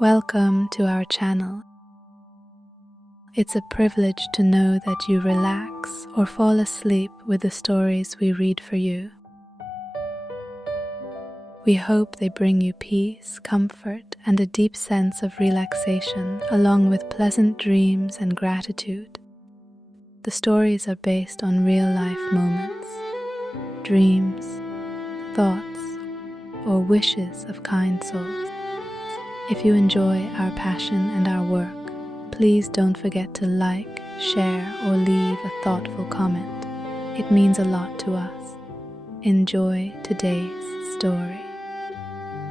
Welcome to our channel. It's a privilege to know that you relax or fall asleep with the stories we read for you. We hope they bring you peace, comfort, and a deep sense of relaxation, along with pleasant dreams and gratitude. The stories are based on real-life moments, dreams, thoughts, or wishes of kind souls. If you enjoy our passion and our work, please don't forget to like, share, or leave a thoughtful comment. It means a lot to us. Enjoy today's story.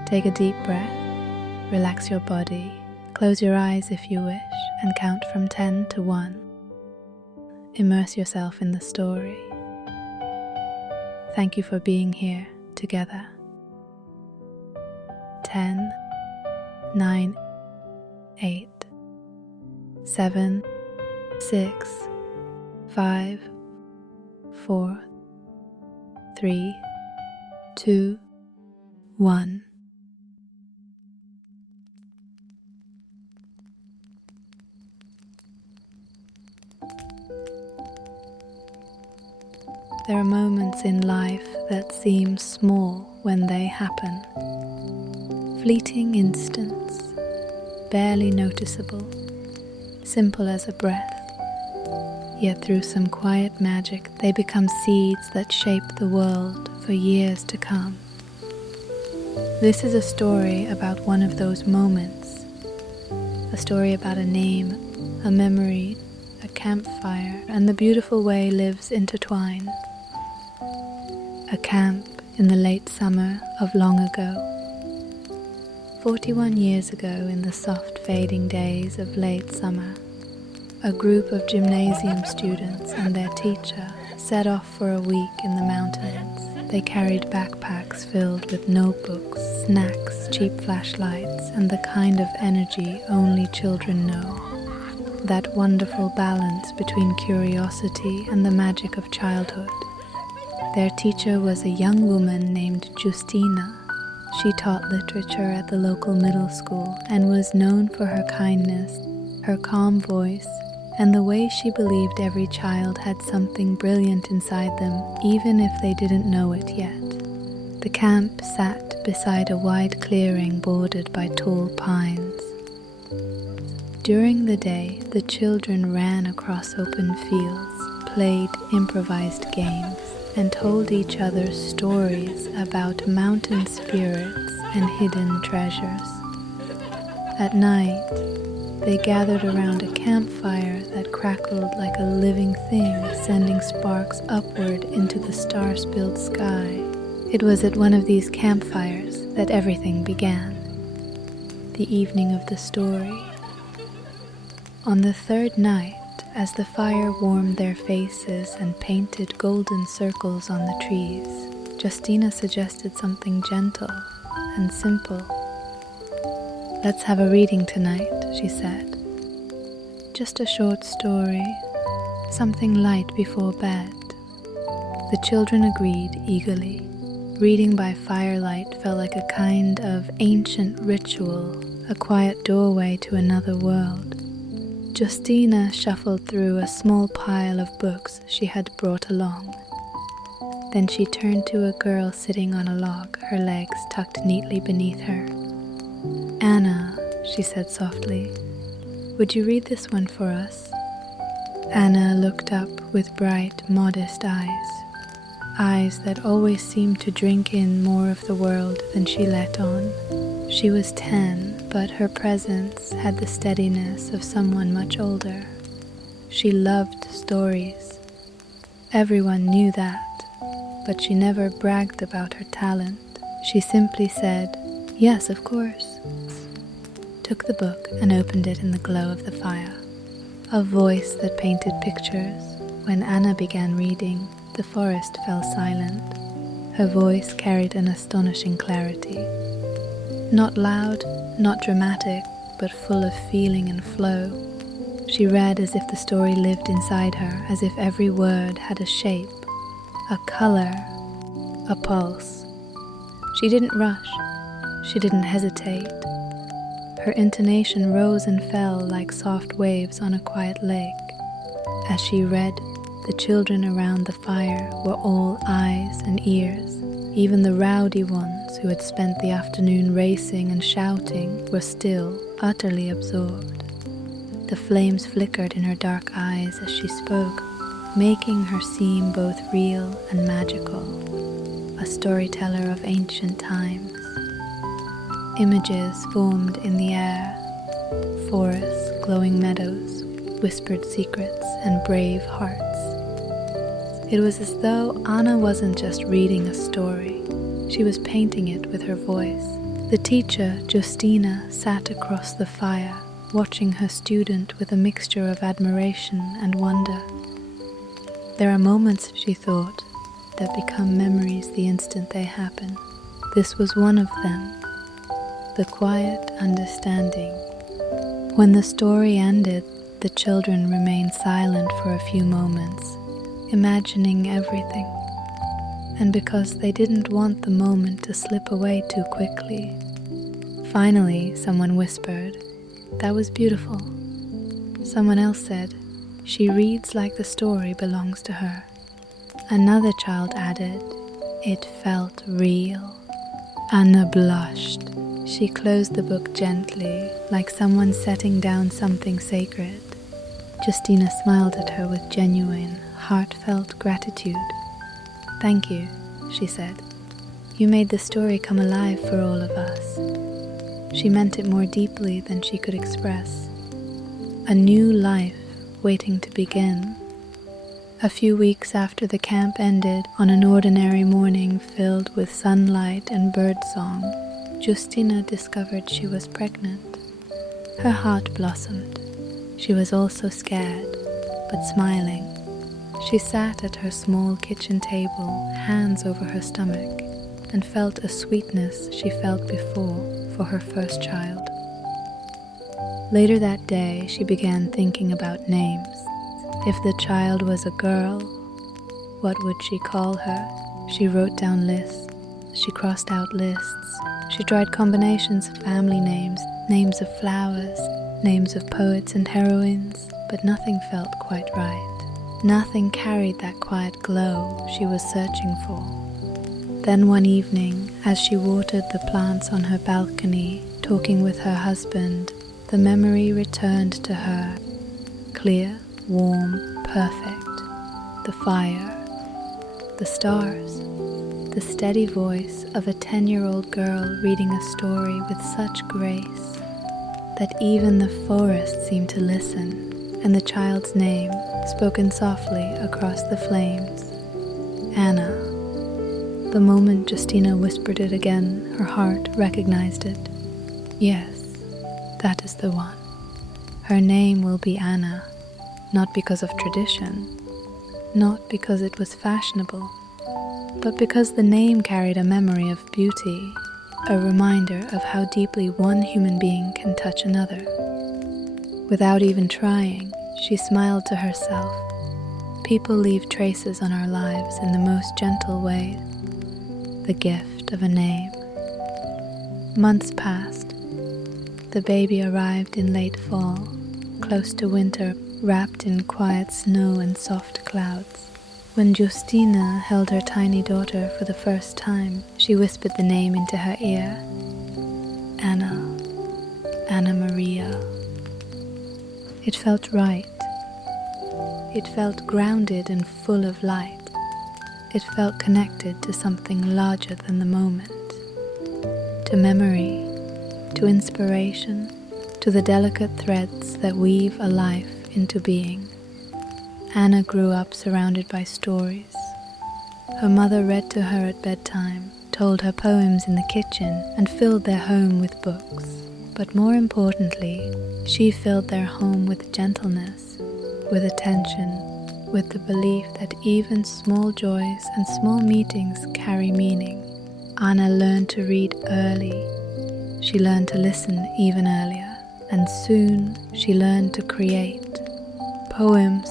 Take a deep breath, relax your body, close your eyes if you wish, and count from 10 to 1. Immerse yourself in the story. Thank you for being here together. 10, 9, 8, 7, 6, 5, 4, 3, 2, 1. There are moments in life that seem small when they happen. Fleeting instants, barely noticeable, simple as a breath. Yet through some quiet magic, they become seeds that shape the world for years to come. This is a story about one of those moments. A story about a name, a memory, a campfire, and the beautiful way lives intertwine. A camp in the late summer of long ago. 41 years ago, in the soft fading days of late summer, a group of gymnasium students and their teacher set off for a week in the mountains. They carried backpacks filled with notebooks, snacks, cheap flashlights, and the kind of energy only children know. That wonderful balance between curiosity and the magic of childhood. Their teacher was a young woman named Justina. She taught literature at the local middle school and was known for her kindness, her calm voice, and the way she believed every child had something brilliant inside them, even if they didn't know it yet. The camp sat beside a wide clearing bordered by tall pines. During the day, the children ran across open fields, played improvised games, and told each other stories about mountain spirits and hidden treasures. At night, they gathered around a campfire that crackled like a living thing, sending sparks upward into the star-spilled sky. It was at one of these campfires that everything began. The evening of the story. On the third night, as the fire warmed their faces and painted golden circles on the trees, Justina suggested something gentle and simple. "Let's have a reading tonight," she said. "Just a short story, something light before bed." The children agreed eagerly. Reading by firelight felt like a kind of ancient ritual, a quiet doorway to another world. Justina shuffled through a small pile of books she had brought along. Then she turned to a girl sitting on a log, her legs tucked neatly beneath her. "Anna," she said softly, "would you read this one for us?" Anna looked up with bright, modest eyes that always seemed to drink in more of the world than she let on. She was 10, but her presence had the steadiness of someone much older. She loved stories. Everyone knew that, but she never bragged about her talent. She simply said, "Yes, of course," took the book and opened it in the glow of the fire. A voice that painted pictures. When Anna began reading, the forest fell silent. Her voice carried an astonishing clarity. Not loud, not dramatic, but full of feeling and flow. She read as if the story lived inside her, as if every word had a shape, a color, a pulse. She didn't rush. She didn't hesitate. Her intonation rose and fell like soft waves on a quiet lake. As she read, the children around the fire were all eyes and ears. Even the rowdy ones who had spent the afternoon racing and shouting were still utterly absorbed. The flames flickered in her dark eyes as she spoke, making her seem both real and magical, a storyteller of ancient times. Images formed in the air, forests, glowing meadows, whispered secrets, and brave hearts. It was as though Anna wasn't just reading a story, she was painting it with her voice. The teacher, Justina, sat across the fire, watching her student with a mixture of admiration and wonder. There are moments, she thought, that become memories the instant they happen. This was one of them, the quiet understanding. When the story ended, the children remained silent for a few moments, imagining everything. And because they didn't want the moment to slip away too quickly, finally someone whispered, "That was beautiful." Someone else said, "She reads like the story belongs to her." Another child added, "It felt real." Anna blushed. She closed the book gently, like someone setting down something sacred. Justina smiled at her with genuine, heartfelt gratitude. "Thank you," she said. "You made the story come alive for all of us." She meant it more deeply than she could express. A new life waiting to begin. A few weeks after the camp ended, on an ordinary morning filled with sunlight and birdsong, Justina discovered she was pregnant. Her heart blossomed. She was also scared, but smiling. She sat at her small kitchen table, hands over her stomach, and felt a sweetness she felt before for her first child. Later that day, she began thinking about names. If the child was a girl, what would she call her? She wrote down lists. She crossed out lists. She tried combinations of family names, names of flowers, names of poets and heroines, but nothing felt quite right. Nothing carried that quiet glow she was searching for. Then one evening, as she watered the plants on her balcony, talking with her husband, the memory returned to her, clear, warm, perfect. The fire, the stars, the steady voice of a 10-year-old girl reading a story with such grace that even the forest seemed to listen, and the child's name, spoken softly across the flames, Anna. The moment Justina whispered it again, her heart recognized it. Yes, that is the one. Her name will be Anna, not because of tradition, not because it was fashionable, but because the name carried a memory of beauty, a reminder of how deeply one human being can touch another. Without even trying, she smiled to herself. People leave traces on our lives in the most gentle ways. The gift of a name. Months passed. The baby arrived in late fall, close to winter, wrapped in quiet snow and soft clouds. When Justina held her tiny daughter for the first time, she whispered the name into her ear. Anna, Anna Maria. It felt right. It felt grounded and full of light. It felt connected to something larger than the moment, to memory, to inspiration, to the delicate threads that weave a life into being. Anna grew up surrounded by stories. Her mother read to her at bedtime, told her poems in the kitchen, and filled their home with books. But more importantly, she filled their home with gentleness, with attention, with the belief that even small joys and small meetings carry meaning. Anna learned to read early. She learned to listen even earlier, and soon she learned to create. Poems,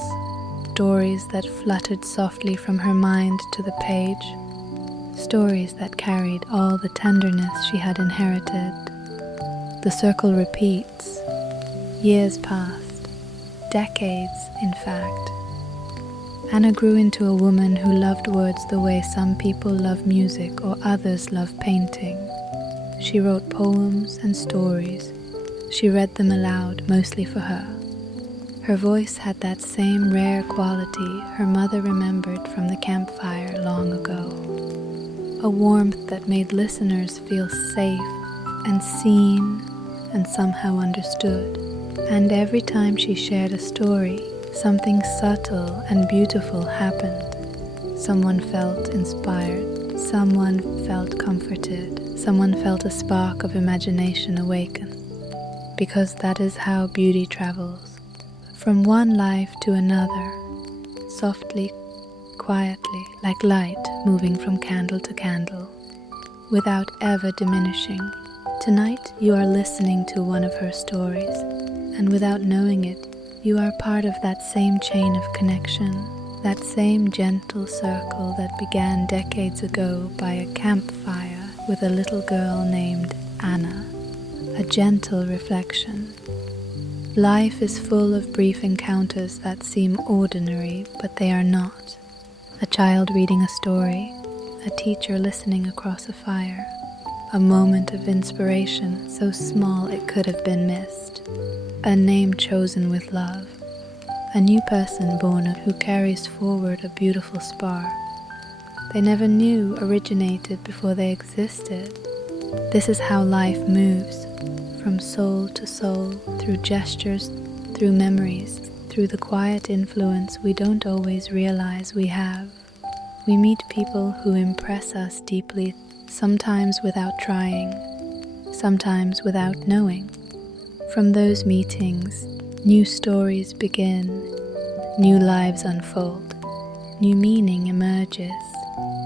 stories that fluttered softly from her mind to the page, stories that carried all the tenderness she had inherited. The circle repeats. Years passed, decades in fact. Anna grew into a woman who loved words the way some people love music or others love painting. She wrote poems and stories. She read them aloud, mostly for her. Her voice had that same rare quality her mother remembered from the campfire long ago. A warmth that made listeners feel safe and seen and somehow understood. And every time she shared a story, something subtle and beautiful happened. Someone felt inspired. Someone felt comforted. Someone felt a spark of imagination awaken. Because that is how beauty travels. From one life to another, softly, quietly, like light moving from candle to candle, without ever diminishing. Tonight you are listening to one of her stories, and without knowing it, you are part of that same chain of connection, that same gentle circle that began decades ago by a campfire with a little girl named Anna, a gentle reflection. Life is full of brief encounters that seem ordinary, but they are not. A child reading a story, a teacher listening across a fire, a moment of inspiration so small it could have been missed, a name chosen with love, a new person born who carries forward a beautiful spark they never knew originated before they existed. This is how life moves, from soul to soul, through gestures, through memories, through the quiet influence we don't always realize we have. We meet people who impress us deeply, sometimes without trying, sometimes without knowing. From those meetings, new stories begin, new lives unfold, new meaning emerges.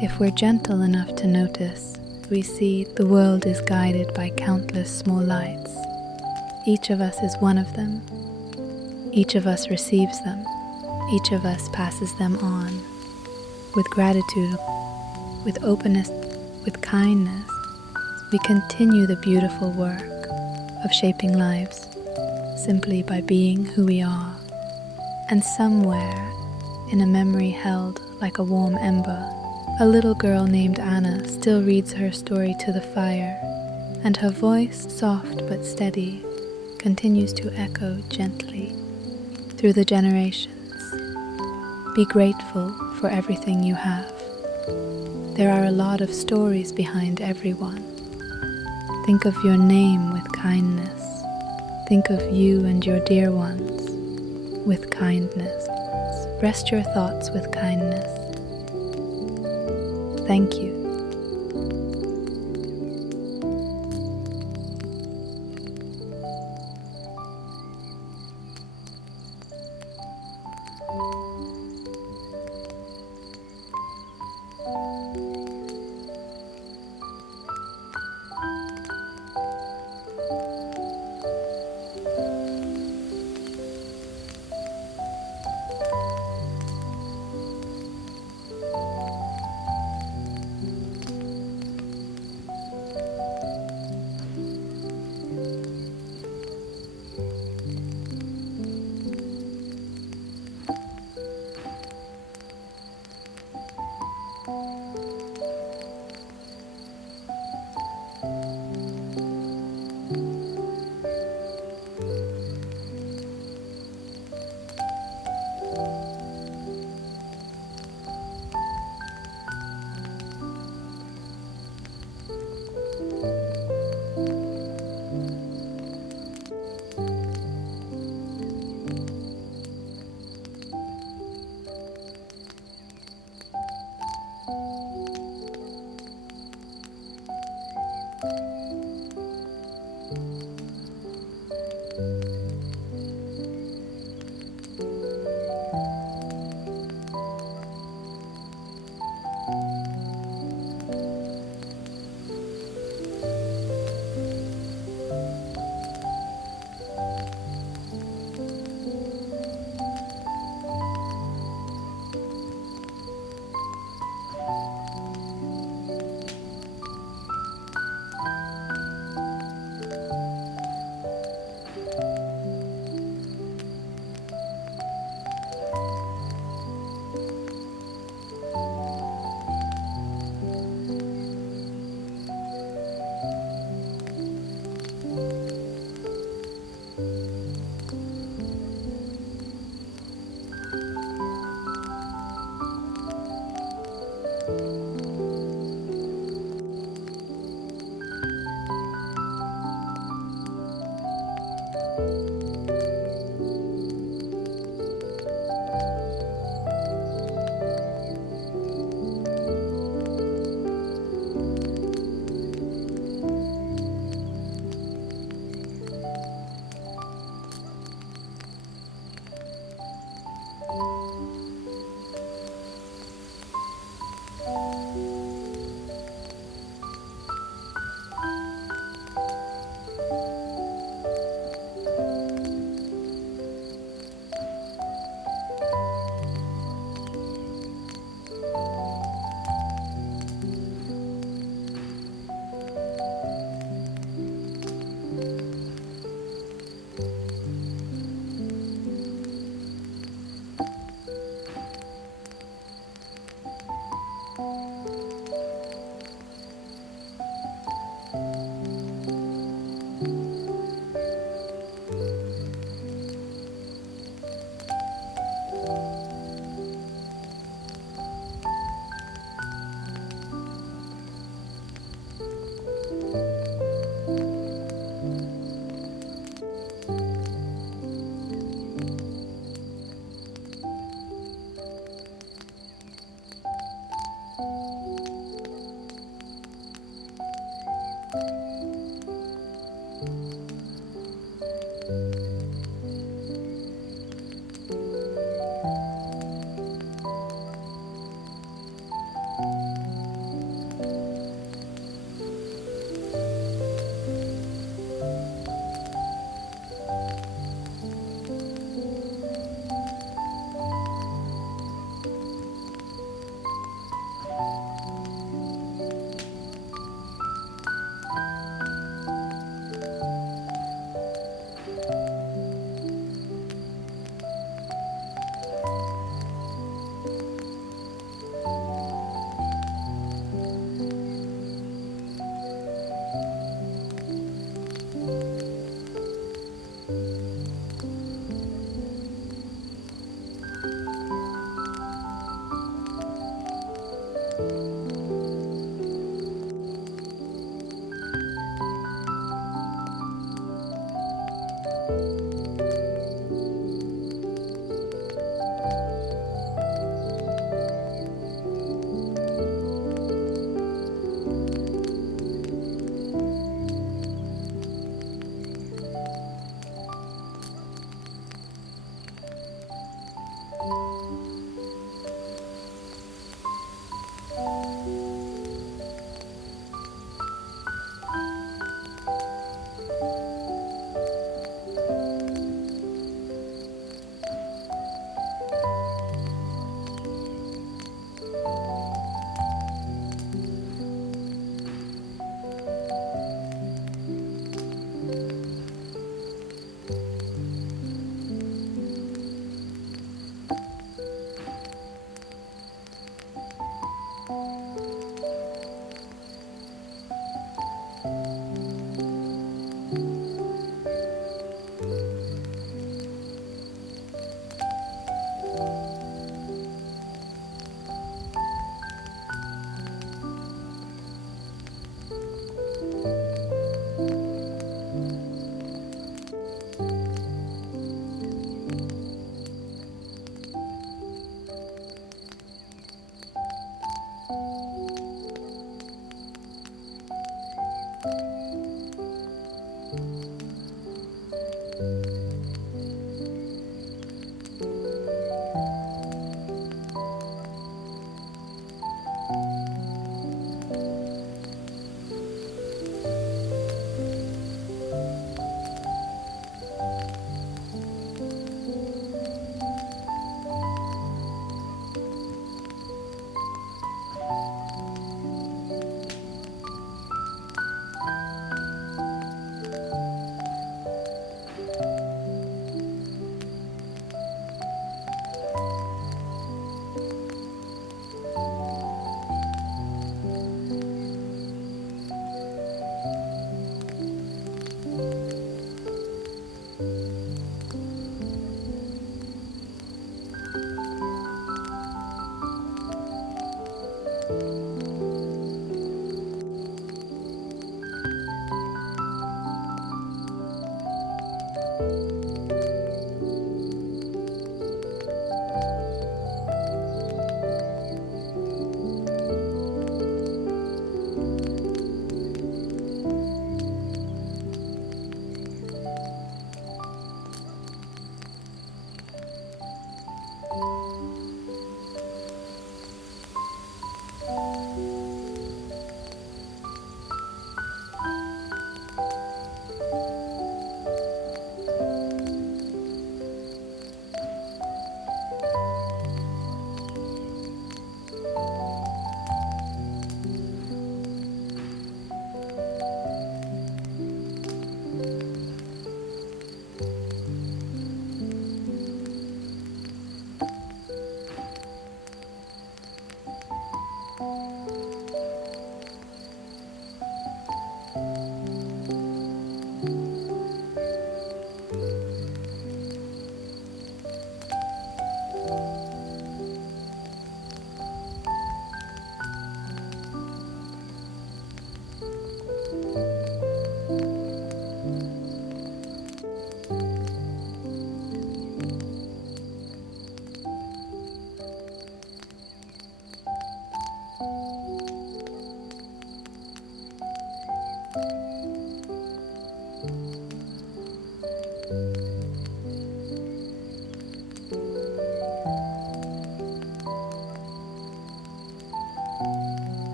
If we're gentle enough to notice, we see the world is guided by countless small lights. Each of us is one of them. Each of us receives them. Each of us passes them on. With gratitude, with openness, with kindness, we continue the beautiful work of shaping lives simply by being who we are. And somewhere, in a memory held like a warm ember, a little girl named Anna still reads her story to the fire, and her voice, soft but steady, continues to echo gently through the generations. Be grateful for everything you have. There are a lot of stories behind everyone. Think of your name with kindness. Think of you and your dear ones with kindness. Rest your thoughts with kindness. Thank you.